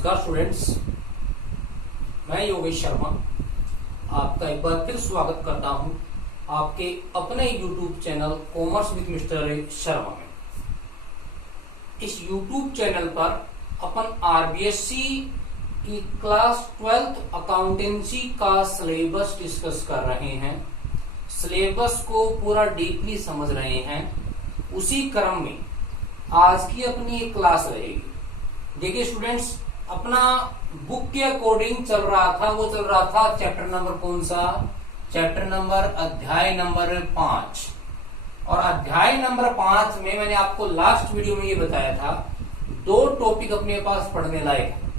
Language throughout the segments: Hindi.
नमस्कार स्टूडेंट्स, मैं योगेश शर्मा आपका एक बार फिर स्वागत करता हूं आपके अपने YouTube channel commerce with mister Sharma में। इस YouTube चैनल पर अपन आरबीएससी की क्लास 12th अकाउंटेंसी का सिलेबस डिस्कस कर रहे हैं। सिलेबस को पूरा डीपली समझ रहे हैं। उसी क्रम में आज की अपनी एक क्लास रहेगी। देखिए स्टूडेंट्स, अपना बुक के अकॉर्डिंग चल रहा था चैप्टर नंबर कौन सा? चैप्टर नंबर अध्याय नंबर 5। और अध्याय नंबर 5 में मैंने आपको लास्ट वीडियो में ये बताया था, 2 टॉपिक अपने पास पढ़ने लायक है।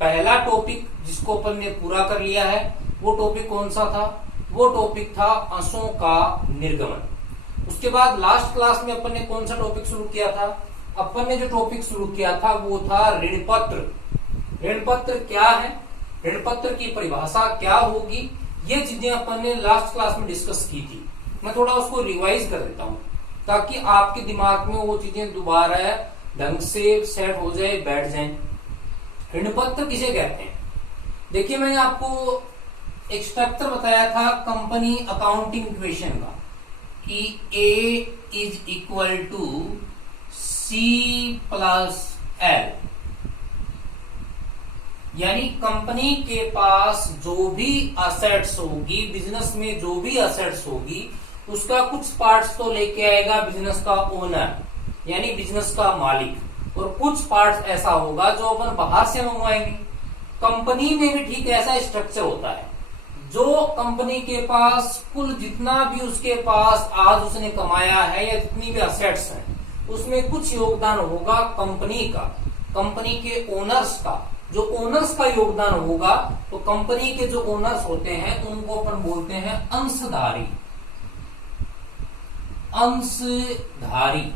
पहला टॉपिक जिसको अपन ने पूरा कर लिया है, वो टॉपिक कौन सा था? वो टॉपिक था अंशों का निर्गमन। उसके बाद लास्ट क्लास में अपन ने कौन सा टॉपिक शुरू किया था? अपन ने जो टॉपिक शुरू किया था वो था ऋण पत्र। ऋण पत्र क्या है, ऋण पत्र की परिभाषा क्या होगी, ये चीजें अपन ने लास्ट क्लास में डिस्कस की थी। मैं थोड़ा उसको रिवाइज कर देता हूं ताकि आपके दिमाग में वो चीजें दोबारा ढंग से सेट हो जाए, बैठ जाए। ऋण पत्र किसे कहते हैं? देखिए, मैंने आपको एक स्ट्रक्चर बताया था कंपनी अकाउंटिंग इक्वेशन का कि A is equal to C plus L, यानी कंपनी के पास जो भी असेट्स होगी, बिजनेस में जो भी असेट्स होगी, उसका कुछ पार्ट्स तो लेके आएगा बिजनेस का ओनर यानी बिजनेस का मालिक, और कुछ पार्ट्स ऐसा होगा जो अपन बाहर से मंगवाएंगे। कंपनी में भी ठीक ऐसा स्ट्रक्चर होता है। जो कंपनी के पास कुल जितना भी उसके पास आज उसने कमाया है या जितनी भी असेट्स हैं, उसमें कुछ योगदान होगा कंपनी का, कंपनी के ओनर्स का। जो ओनर्स का योगदान होगा तो कंपनी के जो ओनर्स होते हैं उनको अपन बोलते हैं अंशधारी। अंशधारी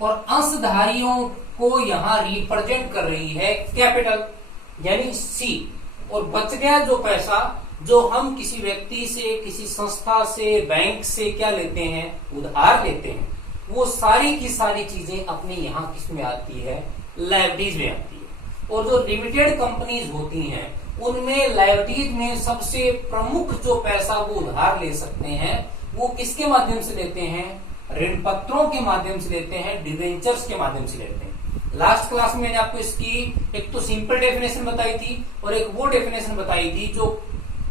और अंशधारियों को यहां रिप्रेजेंट कर रही है कैपिटल यानी C। और बच गया जो पैसा जो हम किसी व्यक्ति से, किसी संस्था से, बैंक से क्या लेते हैं, उधार लेते हैं, वो सारी की सारी चीजें अपने यहाँ किस में आती है? लायबिलिटीज में आती है। और जो लिमिटेड कंपनीज होती हैं उनमें लायबिलिटीज में सबसे प्रमुख जो पैसा वो उधार ले सकते हैं वो किसके माध्यम से लेते हैं? ऋण पत्रों के माध्यम से लेते हैं, डिवेंचर्स के माध्यम से लेते हैं। लास्ट क्लास में मैंने आपको इसकी एक तो सिंपल डेफिनेशन बताई थी और एक वो डेफिनेशन बताई थी जो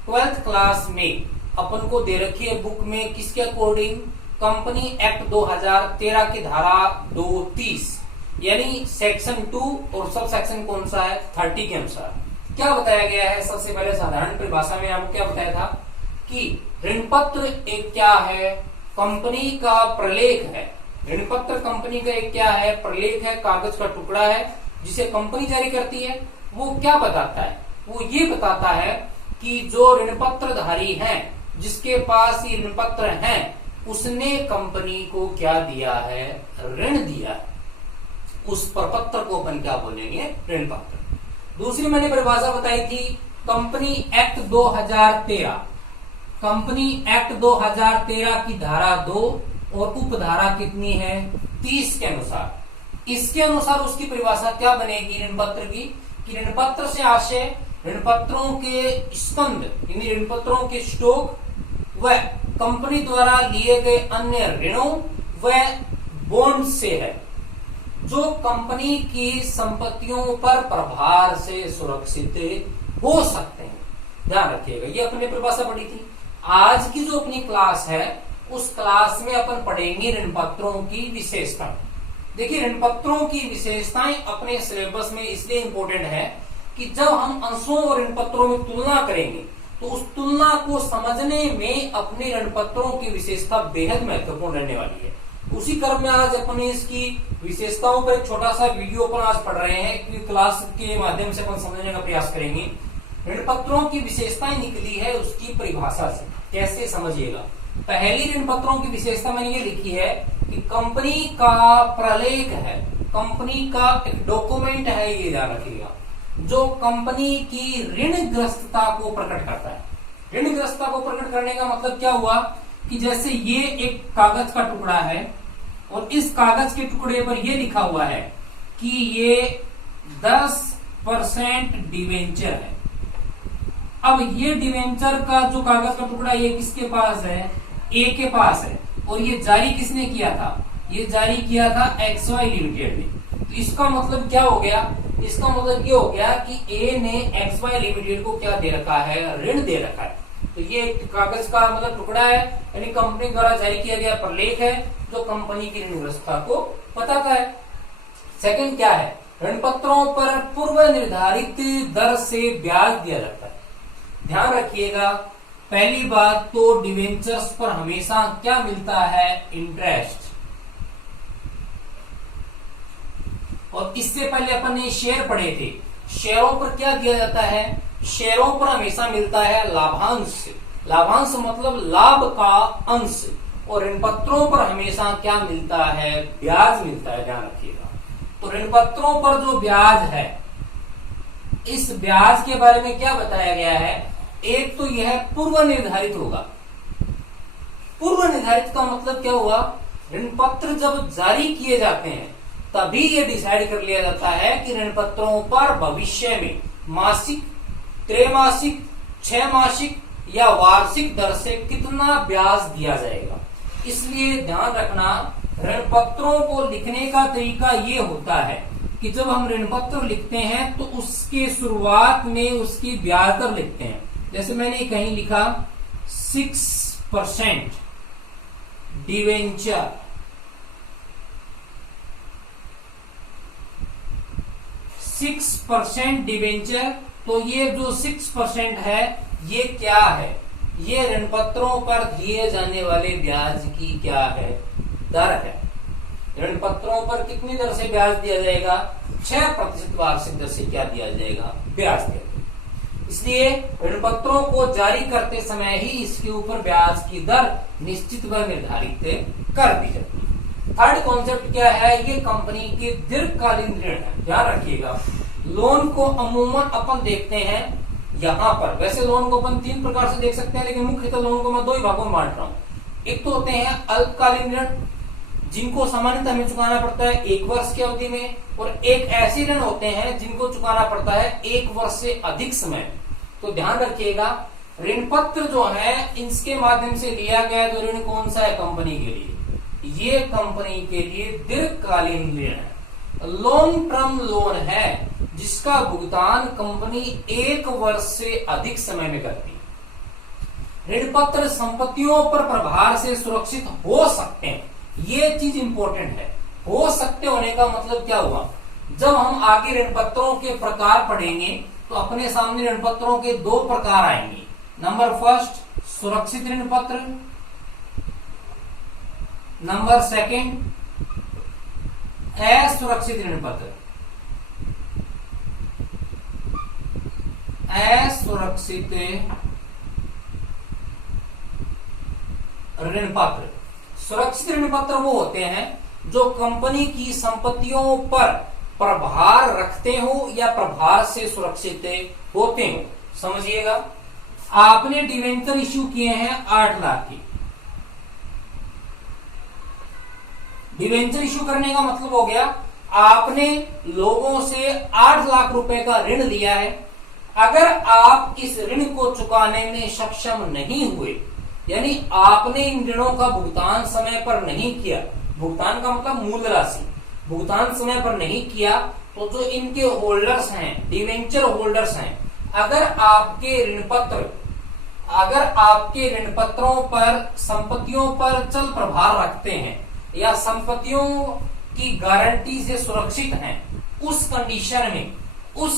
12th क्लास में अपन को दे रखी है बुक में। किसके अकॉर्डिंग? कंपनी एक्ट 2013 की धारा 230 यानी सेक्शन 2 और सब सेक्शन कौन सा है? 30 के अनुसार क्या बताया गया है? सबसे पहले साधारण परिभाषा में आपको क्या बताया था कि ऋण पत्र एक क्या है? कंपनी का प्रलेख है। ऋण पत्र कंपनी का एक क्या है? प्रलेख है, कागज का टुकड़ा है जिसे कंपनी जारी करती है। वो क्या बताता है? वो ये बताता है कि जो ऋण पत्रधारी हैं, जिसके पास ये ऋण पत्र हैं, उसने कंपनी को क्या दिया है? ऋण दिया है। उस प्रपत्र को अपन क्या बोलेंगे? ऋण पत्र। दूसरी मैंने परिभाषा बताई थी कंपनी एक्ट 2013। कंपनी एक्ट 2013 की धारा 2 और उपधारा कितनी है? 30 के अनुसार। इसके अनुसार उसकी परिभाषा क्या बनेगी ऋण पत्र की? कि ऋण पत्र से आशय ऋण पत्रों के स्कंद यानी ऋण पत्रों के स्टॉक व कंपनी द्वारा लिए गए अन्य ऋणों व बॉन्ड से है, जो कंपनी की संपत्तियों पर प्रभार से सुरक्षित हो सकते हैं। ध्यान रखिएगा, ये अपने परिभाषा पढ़ी थी। आज की जो अपनी क्लास है उस क्लास में अपन पढ़ेंगे ऋण पत्रों की विशेषता। देखिए, ऋण पत्रों की विशेषताएं अपने सिलेबस में इसलिए इंपॉर्टेंट है कि जब हम अंशों और ऋण पत्रों में तुलना करेंगे तो उस तुलना को समझने में अपने ऋण पत्रों की विशेषता बेहद महत्वपूर्ण रहने वाली है। उसी क्रम में आज अपन इसकी विशेषताओं पर एक छोटा सा वीडियो अपन आज पढ़ रहे हैं, क्योंकि क्लास के माध्यम से अपन समझने का प्रयास करेंगे। ऋण पत्रों की विशेषताएं निकली है उसकी परिभाषा से। कैसे समझिएगा? पहली ऋण पत्रों की विशेषता मैंने ये लिखी है कि कंपनी का प्रलेख है, कंपनी का एक डॉक्यूमेंट है, ये ध्यान रखिएगा, जो कंपनी की ऋणग्रस्तता को प्रकट करता है। ऋणग्रस्तता को प्रकट करने का मतलब क्या हुआ कि जैसे ये एक कागज का टुकड़ा है और इस कागज के टुकड़े पर यह लिखा हुआ है कि ये 10% डिवेंचर है। अब ये डिवेंचर का जो कागज का टुकड़ा ये किसके पास है? ए के पास है। और ये जारी किसने किया था? ये जारी किया था XY लिमिटेड ने। तो इसका मतलब क्या हो गया? इसका मतलब ये हो गया कि ए ने XY लिमिटेड को क्या दे रखा है? ऋण दे रखा है। तो ये कागज का मतलब टुकड़ा है, यानी कंपनी द्वारा जारी किया गया प्रलेख है जो कंपनी की ऋण व्यवस्था को बताता है। सेकंड क्या है? ऋण पत्रों पर पूर्व निर्धारित दर से ब्याज दिया जाता है। ध्यान रखिएगा, पहली बात तो डिवेंचर्स पर हमेशा क्या मिलता है? इंटरेस्ट। और इससे पहले अपन ने शेयर पढ़े थे, शेयरों पर क्या दिया जाता है? शेयरों पर हमेशा मिलता है लाभांश। लाभांश मतलब लाभ का अंश। और ऋण पत्रों पर हमेशा क्या मिलता है? ब्याज मिलता है। ध्यान रखिएगा। तो ऋण पत्रों पर जो ब्याज है, इस ब्याज के बारे में क्या बताया गया है? एक तो यह पूर्व निर्धारित होगा। पूर्व निर्धारित का मतलब क्या हुआ? ऋण पत्र जब जारी किए जाते हैं तभी ये डिसाइड कर लिया जाता है कि ऋण पत्रों पर भविष्य में मासिक, त्रैमासिक, 6 मासिक या वार्षिक दर से कितना ब्याज दिया जाएगा। इसलिए ध्यान रखना, ऋण पत्रों को लिखने का तरीका ये होता है कि जब हम ऋण पत्र लिखते हैं तो उसके शुरुआत में उसकी ब्याज दर लिखते हैं। जैसे मैंने कहीं लिखा 6% डिवेंचर, 6% डिवेंचर। तो ये जो 6% है ये क्या है? ये ऋण पत्रों पर दिए जाने वाले ब्याज की क्या है? दर है। ऋण पत्रों पर कितनी दर से ब्याज दिया जाएगा? 6% वार्षिक दर से क्या दिया जाएगा? ब्याज दिया जाएगा। इसलिए ऋण पत्रों को जारी करते समय ही इसके ऊपर ब्याज की दर निश्चित व निर्धारित कर दी जाती है। थर्ड कॉन्सेप्ट क्या है? ये कंपनी के दीर्घकालीन ऋण है। ध्यान रखिएगा, लोन को अमूमन अपन देखते हैं यहां पर। वैसे लोन को अपन 3 प्रकार से देख सकते हैं, लेकिन मुख्यतः लोन को मैं 2 ही भागों में बांट रहा हूं। एक तो होते हैं अल्पकालीन ऋण, जिनको सामान्यतः हमें चुकाना पड़ता है 1 वर्ष की अवधि में, और एक ऐसे ऋण होते हैं जिनको चुकाना पड़ता है 1 वर्ष से अधिक समय। तो ध्यान रखिएगा, ऋण पत्र जो है इसके माध्यम से लिया गया जो ऋण कौन सा है? कंपनी के लिए। ये कंपनी के लिए दीर्घकालीन ऋण है, लॉन्ग टर्म लोन है, जिसका भुगतान कंपनी 1 वर्ष से अधिक समय में करती है। ऋण पत्र संपत्तियों पर प्रभार से सुरक्षित हो सकते हैं। ये चीज इंपॉर्टेंट है। हो सकते होने का मतलब क्या हुआ? जब हम आगे ऋण पत्रों के प्रकार पढ़ेंगे तो अपने सामने ऋण पत्रों के 2 प्रकार आएंगे। नंबर फर्स्ट, सुरक्षित ऋण पत्र। नंबर सेकंड, असुरक्षित ऋण पत्र। असुरक्षित ऋण पत्र। सुरक्षित ऋण पत्र वो होते हैं जो कंपनी की संपत्तियों पर प्रभार रखते हो या प्रभार से सुरक्षित होते हो। समझिएगा, आपने डिवेंचर इश्यू किए हैं 8 लाख की। डिवेंचर इश्यू करने का मतलब हो गया आपने लोगों से 8 लाख रुपए का ऋण लिया है। अगर आप इस ऋण को चुकाने में सक्षम नहीं हुए, यानी आपने इन ऋणों का भुगतान समय पर नहीं किया, भुगतान का मतलब मूल राशि, भुगतान समय पर नहीं किया, तो जो इनके होल्डर्स हैं, डिवेंचर होल्डर्स हैं, अगर आपके ऋण पत्रों पर संपत्तियों पर चल प्रभार रखते हैं या संपत्तियों की गारंटी से सुरक्षित हैं, उस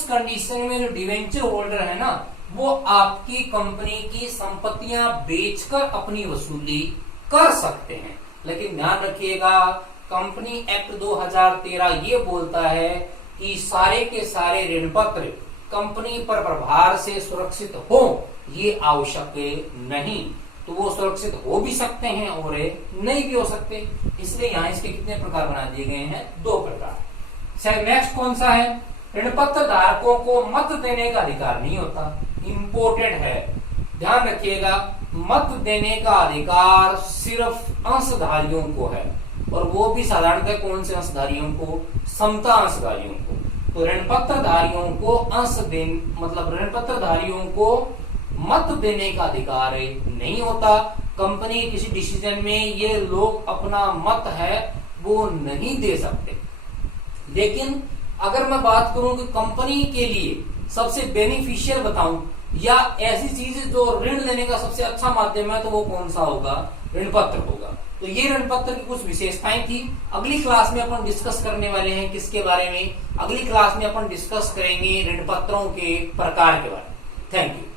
कंडीशन में जो डिवेंचर होल्डर है ना, वो आपकी कंपनी की संपत्तियां बेचकर अपनी वसूली कर सकते हैं। लेकिन ध्यान रखिएगा, कंपनी एक्ट 2013 ये बोलता है कि सारे के सारे ऋण पत्र कंपनी पर प्रभार से सुरक्षित हो, ये आवश्यक नहीं। तो वो सुरक्षित हो भी सकते हैं और नहीं भी हो सकते। इसलिए यहाँ इसके कितने प्रकार बना दिए गए हैं? 2 प्रकार। नेक्स्ट कौन सा है? ऋण पत्र धारकों को मत देने का अधिकार नहीं होता। इंपोर्टेड है, ध्यान रखिएगा, मत देने का अधिकार सिर्फ अंशधारियों को है। और वो भी साधारणतः कौन से अंशधारियों को? समता अंशधारियों को। तो ऋण पत्रधारियों को मतलब ऋण पत्रधारियों को मत देने का अधिकार नहीं होता। कंपनी किसी डिसीजन में ये लोग अपना मत है वो नहीं दे सकते। लेकिन अगर मैं बात करूं कि कंपनी के लिए सबसे बेनिफिशियल बताऊं या ऐसी चीज जो ऋण लेने का सबसे अच्छा माध्यम है, तो वो कौन सा होगा? ऋण पत्र होगा। तो ये ऋण पत्र की कुछ विशेषताएं थी। अगली क्लास में अपन डिस्कस करने वाले हैं किसके बारे में? अगली क्लास में अपन डिस्कस करेंगे ऋण पत्रों के प्रकार के बारे में। Thank you.